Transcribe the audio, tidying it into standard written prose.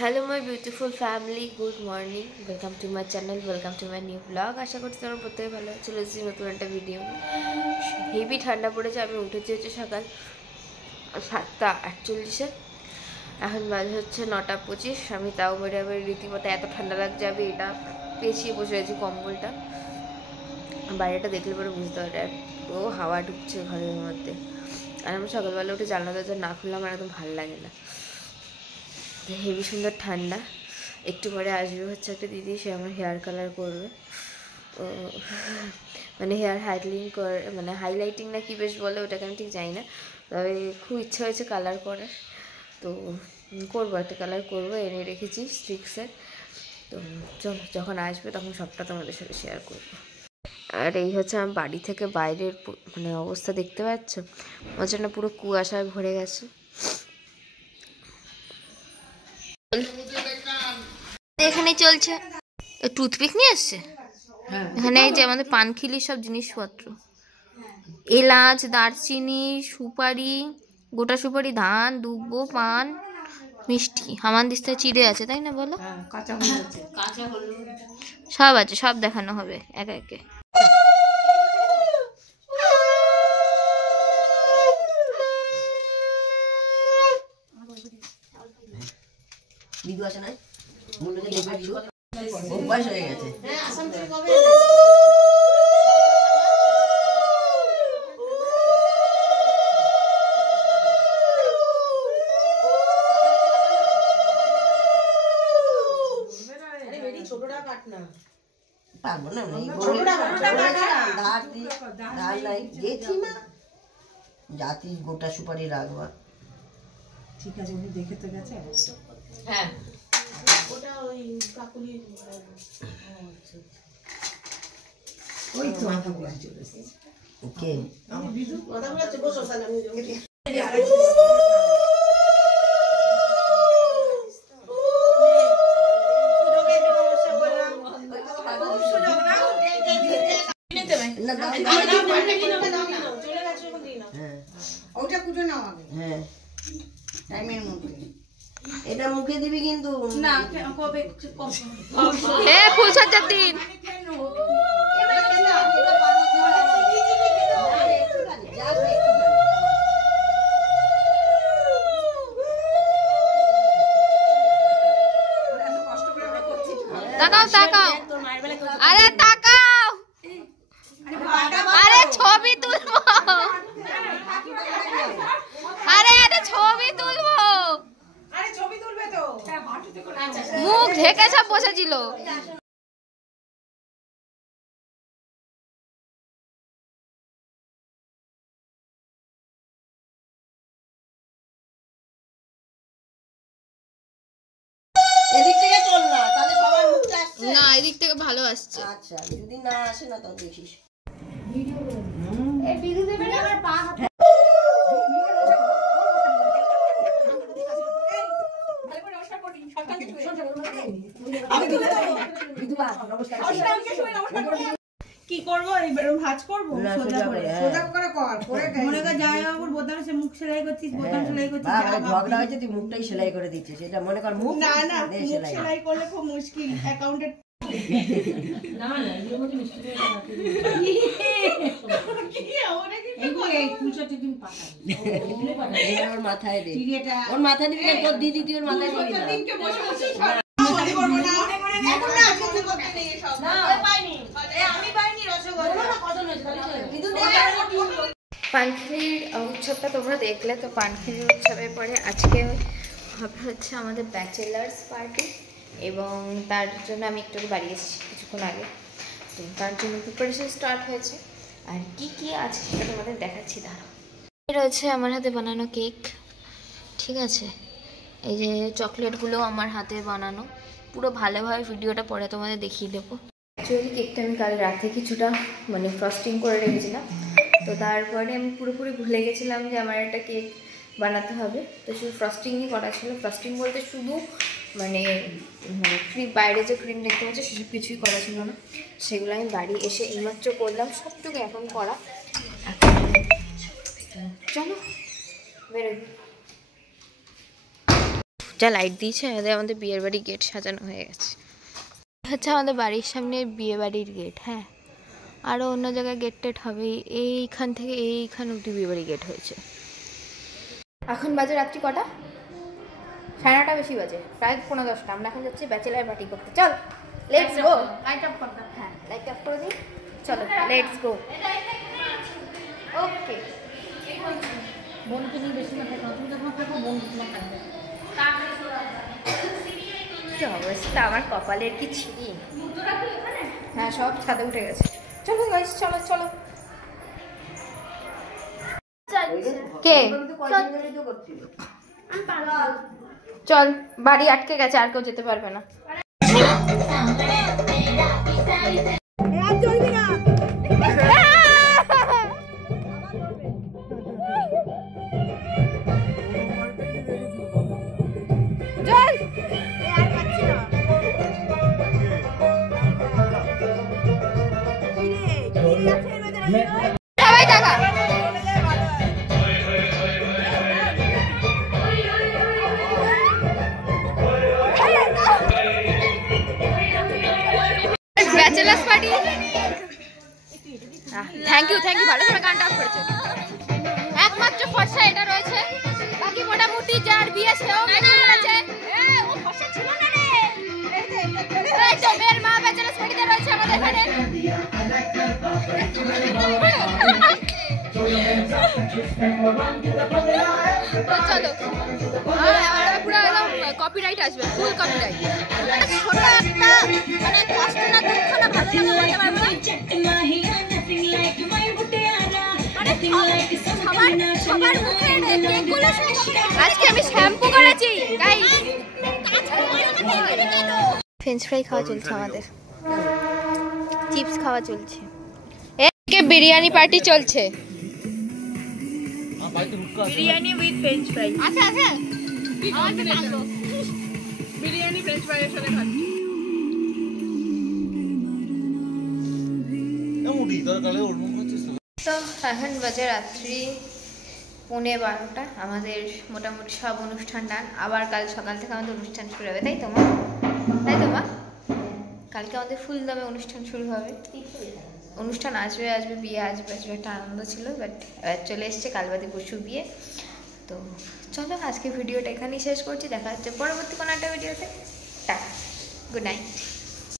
Hello my beautiful family, good morning. Welcome to my channel, welcome to my new blog. আশা করছি তোমরা প্রত্যেকে ভালো চলে এসেছি নতুন একটা ভিডিও। হেভি ঠান্ডা পড়েছে। আমি উঠেছি হচ্ছে সকাল 7:48। এখন বাজে হচ্ছে 9:25। আমি তাও বেড়ে রীতিমতো এত ঠান্ডা লাগছে, আমি এটা পেঁচিয়ে বসে আছি কম্বলটা। বাইরেটা দেখলে পরে বুঝতে পারে ও হাওয়া ঢুকছে ঘরের মধ্যে। আর আমি সকালবেলা উঠে জানলা দরজা না খুললে আমার একদম ভালো লাগে না। হেভি সুন্দর ঠান্ডা। একটু পরে আসবে হচ্ছে একটা দিদি, সে আমার হেয়ার কালার করবে, মানে হেয়ার হাইলাইটিং না কি বেশ বলে, ওটাকে আমি ঠিক জানি না। তবে খুব ইচ্ছা হয়েছে কালার করার, তো করবো, একটা কালার করবো, এনে রেখেছি স্ট্রিক্সের। তো চলো, যখন আসবে তখন সবটা তোমাদের সাথে শেয়ার করবো। আর এই হচ্ছে আমার বাড়ি থেকে বাইরের অবস্থা, দেখতে পাচ্ছ? মনে হচ্ছে না পুরো কুয়াশায় ভরে গেছে। এখানে চলছে টুথপিক নিয়ে এসছে। এখানে এই যে আমাদের পানখিলির সব জিনিসপত্র, এলাচ, দারচিনি, সুপারি, গোটা সুপারি, ধান, দুব্বো, পান, মিষ্টি, হামানদিস্তায় চিড়ে আছে, তাই না বলো? সব আছে, সব দেখানো হবে একে একে। বিদু আসে নাই, অভ্যাস হয়ে গেছে। পারবো না, জাতি গোটা সুপারি রাখবা। ঠিক আছে, উনি দেখে তো গেছে। হ্যাঁ, ওটা ওই কাকুলি, ওই তো মাথা বসে চলে এসেছে। ওকে, আমি বিদু মাথা বসে বসো, সালাম নিয়ে এটা মুখে দিবি কিন্তু না, কবে ফুলসজ্জার দিন। তাকাও তাকাও, আরে তাকাও, আরে ছবি তুলবো, আরে আরে ছবি তুলবো, আরে ছবি তুলবে তো, মুখ ঢেকে সব বসেছিল। এদিক থেকে চল না, তাহলে সবার মুখটা আসছে না, এদিক থেকে ভালো আসছে। আচ্ছা, যদি না আসে না তখন দেখিস ভিডিও করে। এই ভিডিও দেবে না, আমার পা হাত কি করবো, ভাজ করবো, সোজা করে মনে কর যায় ওর বোতাম, সে মুখ সেলাই করছিস, বোতাম সেলাই করছিস, ঝগড়া হয়েছে, তুই মুখটাই সেলাই করে দিচ্ছিস। এটা মনে কর মুখ না না, সেলাই করলে খুব মুশকিল, অ্যাকাউন্টে না না, এর মধ্যে মিষ্টি দিয়ে রাখি কি ওরে কি এই ফুলসজ্জা দিন পাঠাই, ওর মাথায় দে, ওর মাথায় দিবি, তোর দিদি তুই ওর মাথায় দিবি না, দিনকে বসে বসে মনে করব না, এখন না আজকে করতে নেই সব না, পাইনি, আমি পাইনি রসগোল্লা না, কত নয় কিন্তু পানখিলির উৎসবটা তোমরা দেখলে। তো পানখিলির উৎসবের পরে আজকে হবে হচ্ছে আমাদের ব্যাচেলার্স পার্টি, এবং তার জন্য আমি একটু বাড়ি এসেছি কিছুক্ষণ আগে। তো তার জন্য প্রিপারেশন স্টার্ট হয়েছে। আর কি কি আছে সেটা তোমাদের দেখাচ্ছি, দাঁড়াও। রয়েছে আমার হাতে বানানো কেক, ঠিক আছে? এই যে চকলেটগুলো আমার হাতে বানানো, পুরো ভালোভাবে ভিডিওটা পরে তোমাদের দেখিয়ে দেবো। অ্যাকচুয়ালি কেকটা আমি কাল রাতে কিছুটা ফ্রস্টিং করে রেখেছিলাম, তো তারপরে আমি পুরোপুরি ভুলে গেছিলাম যে আমার একটা কেক বানাতে হবে। তো শুধু ফ্রস্টিংই করা ছিল। ফ্রস্টিং বলতে শুধু ক্রিম, বাইরে যে ক্রিম দেখতে পাচ্ছি সেসব কিছুই করা ছিল না, সেগুলো আমি বাড়ি এসে এইমাত্র করলাম, সবটুকু এখন করা। চলো বেরোই। যা লাইট দিয়েছে আমাদের বিয়ের বাড়ির গেট সাজানো হয়ে গেছে। হচ্ছে আমাদের বাড়ির সামনে বিয়ে বাড়ির গেট। হ্যাঁ, আরও অন্য জায়গায় গেট টেট হবে, এইখান থেকে এইখান অব্দি বিয়ে বাড়ি গেট হয়েছে। এখন বাজে রাত্রি কটা? 9:30 বেশি বাজে, প্রায় 9:45। আমরা এখন যাচ্ছি ব্যাচেলার পার্টি করতে। চল লেটস গো। লাইট অফ কর। হ্যাঁ, লাইট অফ করে দিই। চলো লেটস গো। ওকে। বোনকে নিয়ে বেশি না থাকো, তুমি যখন থাকো বোন তোমার থাকবে। কি অবস্থা আমার কপালের, কি ছিড়ি। হ্যাঁ, সব ছাদে উঠে গেছে। চলো গাইস, চলো চলো। কে? চল, বাড়ি আটকে গেছে, আর কেউ যেতে পারবে না। সবাই দেখা। Bachelors party. থ্যাংক ইউ ভালো করে গানটা অফ করেছে। একমাত্র ফর্সা এটা রয়েছে, বাকি মোটামুটি যার বিয়ে সেও আছে। ও ফর্সা ছিল না রে, এই তো মেয়ের মা ব্যাচেলার্স পার্টিতে রয়েছে আমাদের এখানে। চলো, পুরো একদম কপিরাইট আসবে, ফুল কপিরাইট। ছোট একটা মানে কষ্ট না, দুঃখ না, ভালো লাগা বলতে পারবো না। সবার মুখে আজকে আমি শ্যাম্পু করেছি গাইস। ফ্রেঞ্চ ফ্রাই খাওয়া চলছে আমাদের, চিপস খাওয়া চলছে, এদিকে বিরিয়ানি পার্টি চলছে। Biryani with French fry. আচ্ছা আচ্ছা, বিরিয়ানি ফ্রেঞ্চ ফ্রাই এর সাথে খাচ্ছি। তো এখন বাজে রাত্রি 11:15। আমাদের মোটামুটি সব অনুষ্ঠান ডান। আবার কাল সকাল থেকে আমাদের অনুষ্ঠান শুরু হবে, তাই তো মা? তাই তো মা? কালকে আমাদের ফুল দমে অনুষ্ঠান শুরু হবে। অনুষ্ঠান আসবে, বিয়ে আসবে, একটা আনন্দ ছিল, বাট চলে এসছে কাল বাদে পরশু বিয়ে। তো চলো আজকে ভিডিওটা এখানেই শেষ করছি, দেখা হচ্ছে পরবর্তী কোনো একটা ভিডিওতে। Tata, good night.